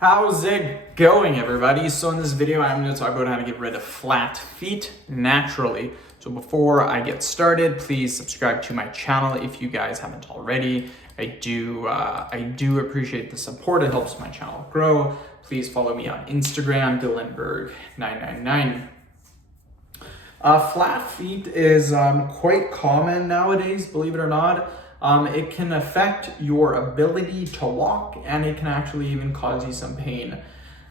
How's it going, everybody? So in this video, I'm going to talk about how to get rid of flat feet naturally. So before I get started, please subscribe to my channel if you guys haven't already. I do appreciate the support. It helps my channel grow. Please follow me on Instagram, Dylanberg999. Flat feet is quite common nowadays, believe it or not. It can affect your ability to walk, and it can actually even cause you some pain.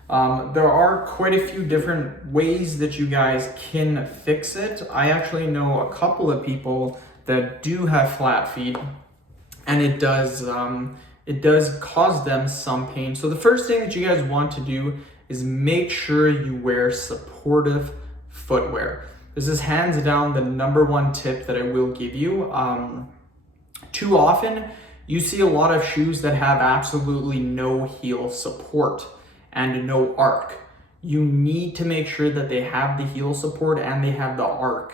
There are quite a few different ways that you guys can fix it. I actually know a couple of people that do have flat feet, and it does cause them some pain. So the first thing that you guys want to do is make sure you wear supportive footwear. This is hands down the number one tip that I will give you. Too often, you see a lot of shoes that have absolutely no heel support and no arc. You need to make sure that they have the heel support and they have the arc.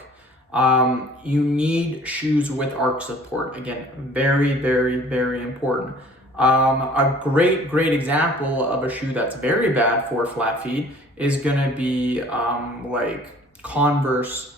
You need shoes with arc support. Again, very, very, very important. A great example of a shoe that's very bad for flat feet is gonna be like Converse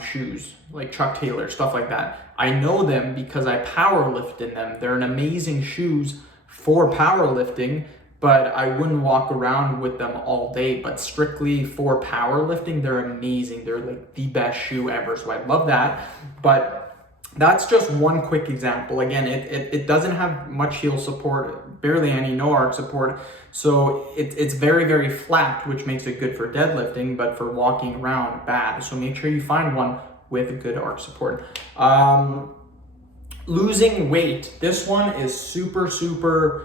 shoes, like Chuck Taylor, stuff like that. I know them because I powerlift in them. They're an amazing shoes for powerlifting, but I wouldn't walk around with them all day. But strictly for powerlifting, they're amazing. They're like the best shoe ever, so I love that. But that's just one quick example. Again, it doesn't have much heel support, barely any, no arc support. So it's very, very flat, which makes it good for deadlifting, but for walking around, bad. So make sure you find one with good arc support. Losing weight. This one is super simple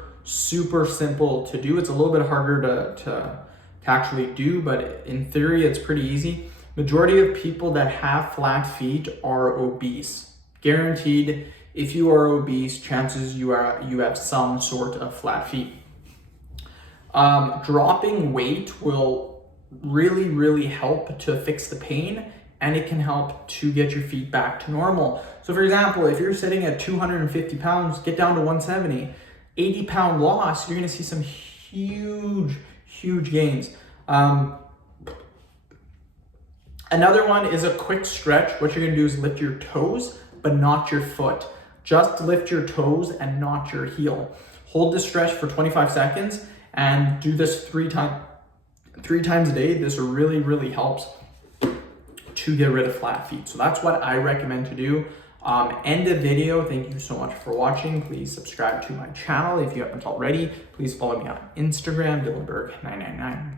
to do. It's a little bit harder to actually do, but in theory, it's pretty easy. Majority of people that have flat feet are obese. Guaranteed, if you are obese, chances you have some sort of flat feet. Dropping weight will really help to fix the pain, and it can help to get your feet back to normal. So for example, if you're sitting at 250 pounds, get down to 170, 80-pound loss, you're gonna see some huge gains. Another one is a quick stretch. What you're gonna do is lift your toes, but not your foot. Just lift your toes and not your heel. Hold this stretch for 25 seconds and do this three times a day. This really helps to get rid of flat feet. So that's what I recommend to do. End of video. Thank you so much for watching. Please subscribe to my channel if you haven't already. Please follow me on Instagram, Dylanberg999.